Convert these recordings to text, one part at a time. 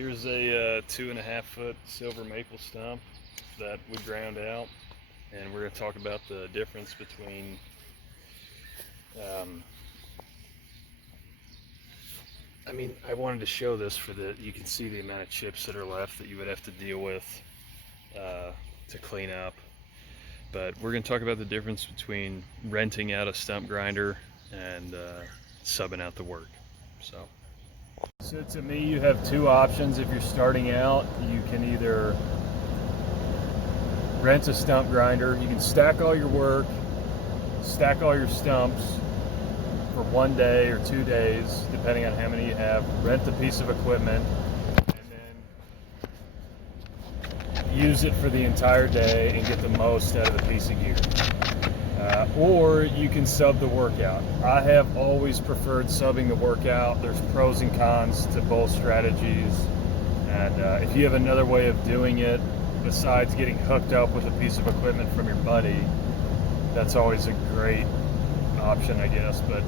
Here's a 2.5 foot silver maple stump that we ground out, and we're going to talk about the difference between I wanted to show this for you can see the amount of chips that are left that you would have to deal with to clean up. But we're going to talk about the difference between renting out a stump grinder and subbing out the work. So to me, you have two options. If you're starting out, you can either rent a stump grinder. You can stack all your work, stack all your stumps for 1 day or 2 days, depending on how many you have. Rent the piece of equipment and then use it for the entire day and get the most out of the piece of gear. Or you can sub the workout. I have always preferred subbing the workout. There's pros and cons to both strategies. And if you have another way of doing it, besides getting hooked up with a piece of equipment from your buddy, that's always a great option, I guess. But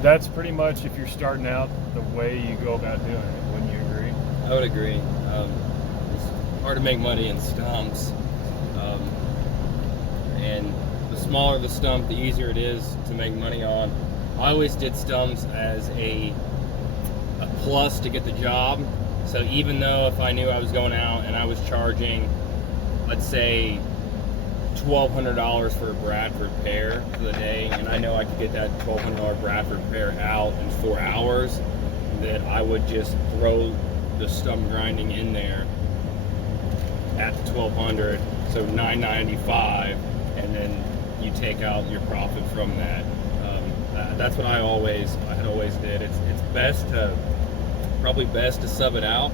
that's pretty much, if you're starting out, the way you go about doing it. Wouldn't you agree? I would agree. It's hard to make money in stumps. And the smaller the stump, the easier it is to make money on. I always did stumps as a plus to get the job. So even though if I knew I was going out and I was charging, let's say, $1,200 for a Bradford pair for the day, and I know I could get that $1,200 Bradford pair out in 4 hours, that I would just throw the stump grinding in there at the $1,200, so $995, and then you take out your profit from that. That's what I had always did. It's probably best to sub it out.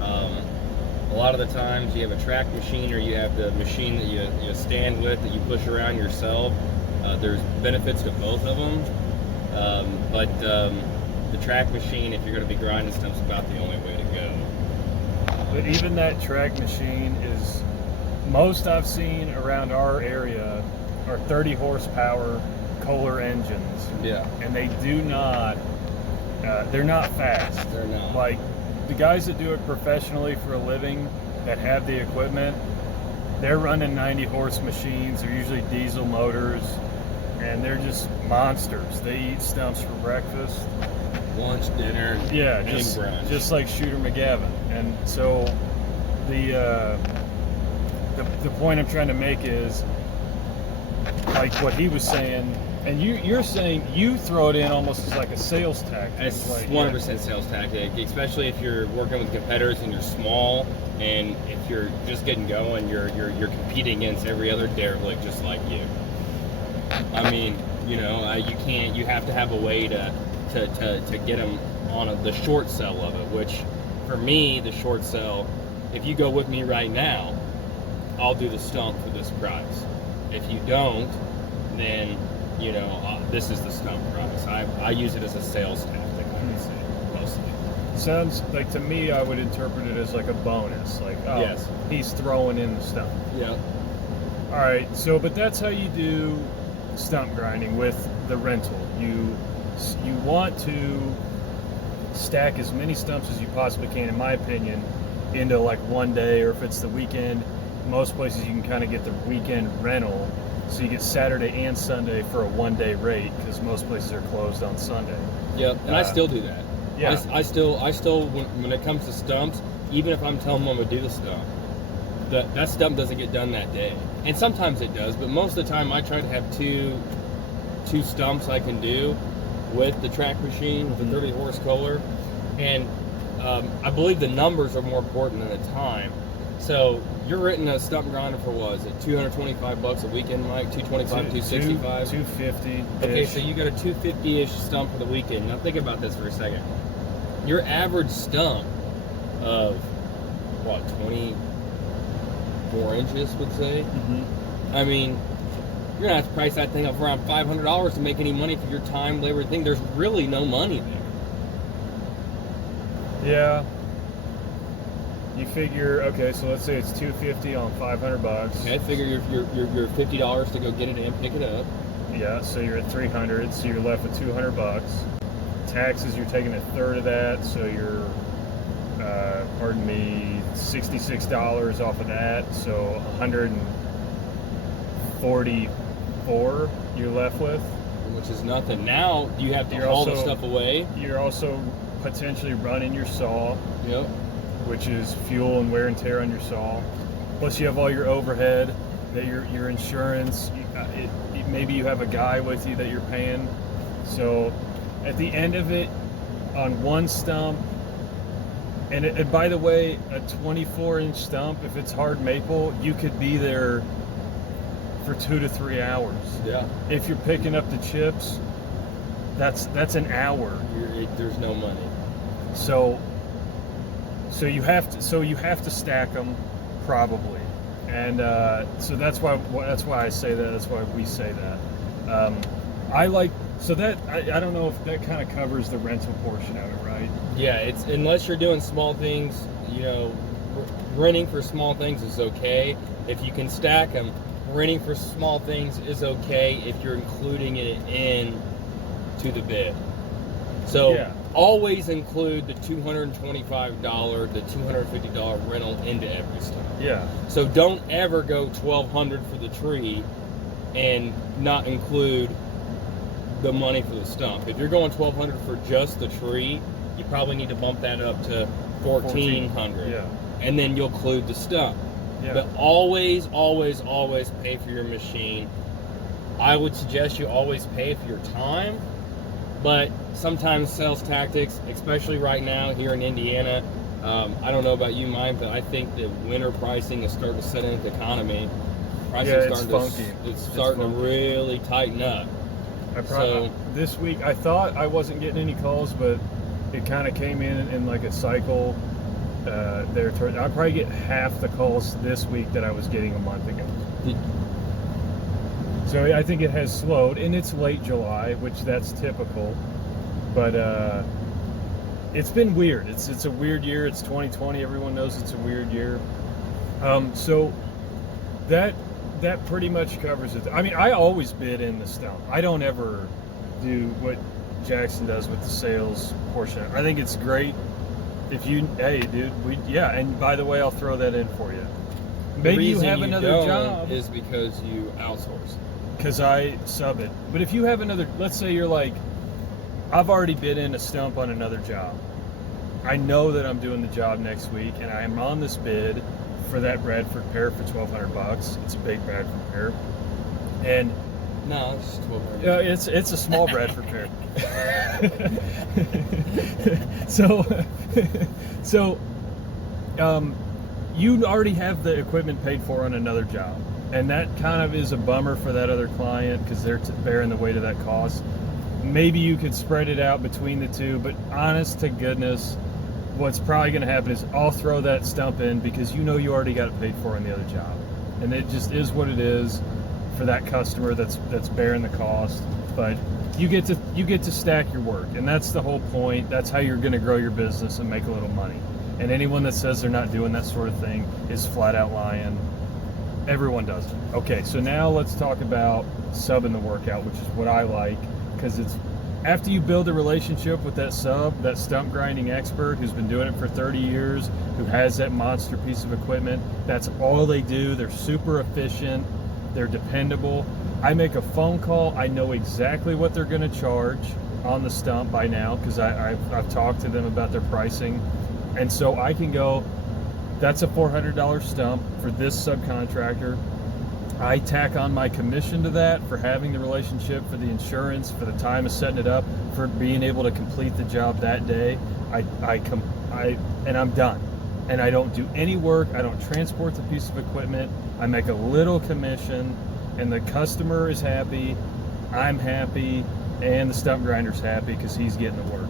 A lot of the times you have a track machine, or you have the machine that you stand with that you push around yourself. There's benefits to both of them, but the track machine, if you're going to be grinding stuff, is about the only way to go. But even that track machine is, most I've seen around our area are 30 horsepower Kohler engines. Yeah. And they do not, they're not fast. They're not. Like, the guys that do it professionally for a living, that have the equipment, they're running 90 horse machines. They're usually diesel motors, and they're just monsters. They eat stumps for breakfast, Lunch, dinner, yeah, and brunch. just like Shooter McGavin. And so the point I'm trying to make is, like what he was saying, and you're saying you throw it in almost as like a sales tactic. It's like, 100% sales tactic, especially if you're working with competitors and you're small, and if you're just getting going, you're competing against every other derelict just like you. I mean, you have to have a way to get them on the short sell of it, which for me, the short sell, if you go with me right now, I'll do the stump for this price. If you don't, then this is the stump price. I use it as a sales tactic, I would say, mostly. Sounds like, to me, I would interpret it as like a bonus. Like, oh, yes, he's throwing in the stump. Yeah. All right, so, but that's how you do stump grinding with the rental. You want to stack as many stumps as you possibly can, in my opinion, into like 1 day, or if it's the weekend, most places you can kind of get the weekend rental, so you get Saturday and Sunday for a 1 day rate, because most places are closed on Sunday. Yep, and I still do that. Yeah. I still when it comes to stumps, even if I'm telling them I'm gonna do the stump, that stump doesn't get done that day. And sometimes it does, but most of the time I try to have two stumps I can do with the track machine, with the 30 horse Kohler. And I believe the numbers are more important than the time. So you're renting a stump grinder for what is it, $225 a weekend, Mike? $225, $265? $250. Okay, so you got a $250-ish stump for the weekend. Now think about this for a second. Your average stump of what, 24 inches, would say? Mm-hmm. I mean, you're gonna have to price that thing up around $500 to make any money for your time, labor, thing. There's really no money there. Yeah. You figure, okay, so let's say it's $250 on $500. Okay, I figure you're $50 to go get it and pick it up. Yeah, so you're at $300, so you're left with $200. Taxes, you're taking a third of that, so you're pardon me, $66 off of that, so 144 you're left with. Which is nothing. Now you have to You're haul the also- stuff away. You're also potentially running your saw, Yep. which is fuel and wear and tear on your saw. Plus you have all your overhead, that your insurance, maybe you have a guy with you that you're paying. So at the end of it, on one stump, and by the way, a 24-inch stump, if it's hard maple, you could be there for 2 to 3 hours. Yeah. If you're picking up the chips, that's an hour. There's no money. So you have to stack them, probably, and so that's why I say that. That's why we say that. I like, so that I don't know if that kind of covers the rental portion of it, right? Yeah, it's unless you're doing small things, you know, renting for small things is okay. If you can stack them, renting for small things is okay if you're including it in to the bid. So Yeah. always include the $225, the $250 rental into every stump. Yeah. So don't ever go $1,200 for the tree and not include the money for the stump. If you're going $1,200 for just the tree, you probably need to bump that up to $1,400. Yeah. And then you'll include the stump. Yeah. But always, always, always pay for your machine. I would suggest you always pay for your time, but sometimes sales tactics, especially right now here in Indiana, I don't know about you, Mike, but I think that winter pricing is starting to set into the economy. Pricing Yeah, it's funky. It's starting to really tighten up. This week I thought I wasn't getting any calls, but it kind of came in like a cycle. I'll probably get half the calls this week that I was getting a month ago. So I think it has slowed, and it's late July, which that's typical. But it's been weird. It's a weird year. It's 2020. Everyone knows it's a weird year. So that pretty much covers it. I mean, I always bid in the stump. I don't ever do what Jackson does with the sales portion. I think it's great. If you, hey, dude, and by the way, I'll throw that in for you. Maybe you have another job. Is because you outsource. Because I sub it. But if you have another, let's say you're like, I've already bid in a stump on another job. I know that I'm doing the job next week, and I'm on this bid for that Bradford pear for $1,200. It's a big Bradford pear, and no, it's $1,200. yeah, it's a small Bradford pear. So you already have the equipment paid for on another job, and that kind of is a bummer for that other client because they're bearing the weight of that cost. Maybe you could spread it out between the two, but honest to goodness, what's probably going to happen is I'll throw that stump in because you know you already got it paid for on the other job, and it just is what it is for that customer that's bearing the cost. But you get to stack your work, and that's the whole point. That's how you're going to grow your business and make a little money. And anyone that says they're not doing that sort of thing is flat out lying. Everyone does it. Okay, so now let's talk about subbing the workout, which is what I like, because it's after you build a relationship with that stump grinding expert who's been doing it for 30 years, who has that monster piece of equipment. That's all they do. They're super efficient. They're dependable. I make a phone call. I know exactly what they're going to charge on the stump by now because I've talked to them about their pricing. And so I can go, that's a $400 stump for this subcontractor. I tack on my commission to that for having the relationship, for the insurance, for the time of setting it up, for being able to complete the job that day. And I'm done. And I don't do any work. I don't transport the piece of equipment. I make a little commission, and the customer is happy, I'm happy, and the stump grinder's happy because he's getting the work.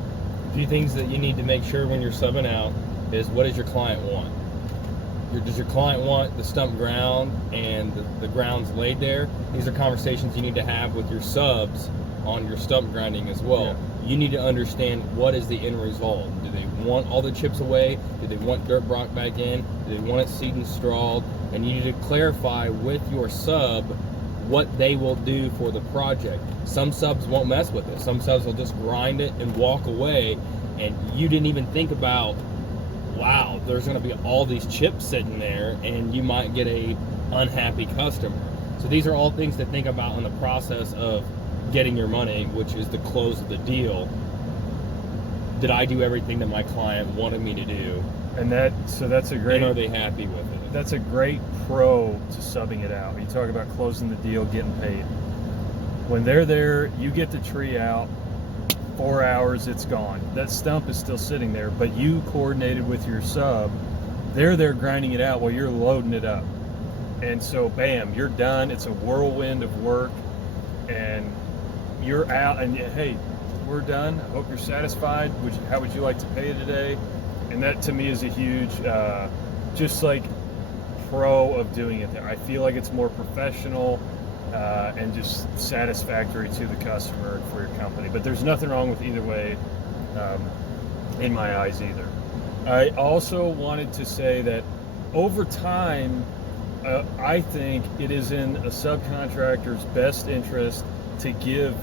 A few things that you need to make sure when you're subbing out is, what does your client want? Does your client want the stump ground and the grounds laid there? These are conversations you need to have with your subs on your stump grinding as well. Yeah. You need to understand what is the end result. Do they want all the chips away? Do they want dirt rock back in? Do they want it seed and strawed? And you need to clarify with your sub what they will do for the project. Some subs won't mess with it. Some subs will just grind it and walk away, and you didn't even think about wow, there's going to be all these chips sitting there, and you might get a unhappy customer. So these are all things to think about in the process of getting your money, which is the close of the deal. Did I do everything that my client wanted me to do? And that's a great. And are they happy with it? That's a great pro to subbing it out. You talk about closing the deal, getting paid. When they're there, you get the tree out. 4 hours, it's gone. That stump is still sitting there, but you coordinated with your sub. They're there grinding it out while you're loading it up. And so, bam, you're done. It's a whirlwind of work, and you're out. And hey, we're done. I hope you're satisfied. How would you like to pay today? And that to me is a huge, just like pro of doing it there. I feel like it's more professional and just satisfactory to the customer and for your company. But there's nothing wrong with either way, in my eyes either. I also wanted to say that over time, I think it is in a subcontractor's best interest to give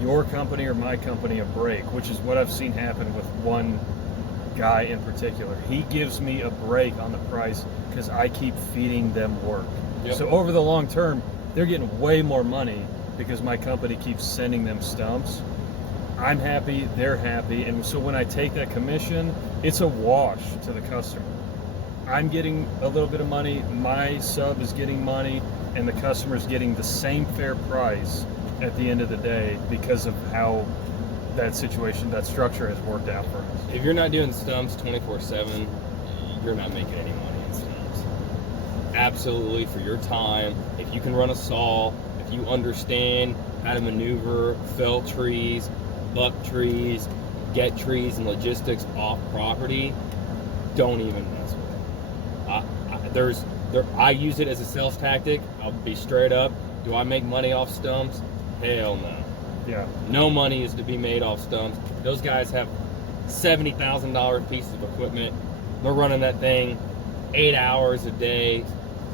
your company or my company a break, which is what I've seen happen with one guy in particular. He gives me a break on the price because I keep feeding them work. Yep. So over the long term, they're getting way more money because my company keeps sending them stumps. I'm happy, they're happy, and so when I take that commission, it's a wash to the customer. I'm getting a little bit of money, my sub is getting money, and the customer's getting the same fair price at the end of the day because of how that situation, that structure has worked out for us. If you're not doing stumps 24/7, you're not making any money in stumps. Absolutely, for your time, if you can run a saw, if you understand how to maneuver, fell trees, buck trees, get trees and logistics off property, don't even mess with it. I use it as a sales tactic. I'll be straight up. Do I make money off stumps? Hell no. Yeah. No money is to be made off stumps. Those guys have $70,000 pieces of equipment. They're running that thing 8 hours a day,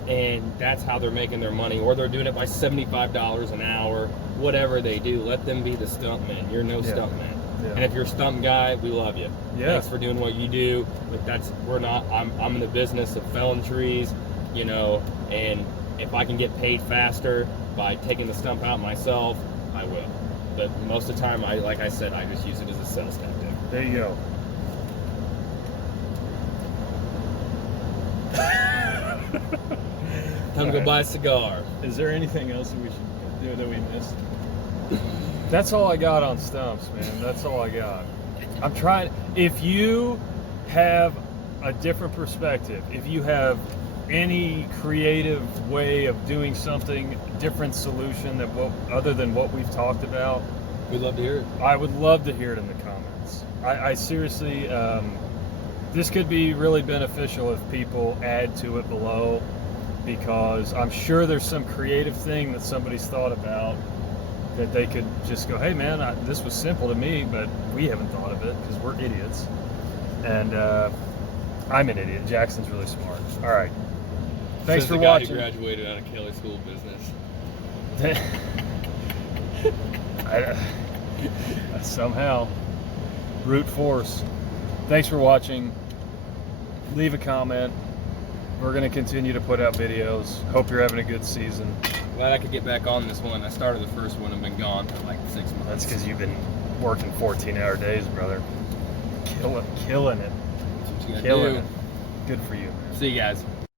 and that's how they're making their money. Or they're doing it by $75 an hour. Whatever they do, let them be the stump man. You're no stump man. Yeah. And if you're a stump guy, we love you. Yeah. Thanks for doing what you do. But I'm in the business of felling trees, and if I can get paid faster by taking the stump out myself, I will. But most of the time, like I said, I just use it as a sales tactic. There you go. Time to go buy a cigar. Is there anything else that we should do that we missed? That's all I got on stumps, man. That's all I got. I'm trying. If you have a different perspective, if you have any creative way of doing something, different solution other than what we've talked about, We'd love to hear it. I would love to hear it in the comments. I seriously, this could be really beneficial if people add to it below, because I'm sure there's some creative thing that somebody's thought about that they could just go, hey man, this was simple to me, but we haven't thought of it because we're idiots. And I'm an idiot. Jackson's really smart. All right. Thanks for watching. Who graduated out of Kelly School of Business. Somehow, brute force. Thanks for watching. Leave a comment. We're going to continue to put out videos. Hope you're having a good season. Glad I could get back on this one. I started the first one and been gone for like 6 months. That's because you've been working 14-hour days, brother. Killing it. That's what you gotta Killing do. it. Good for you. See you guys.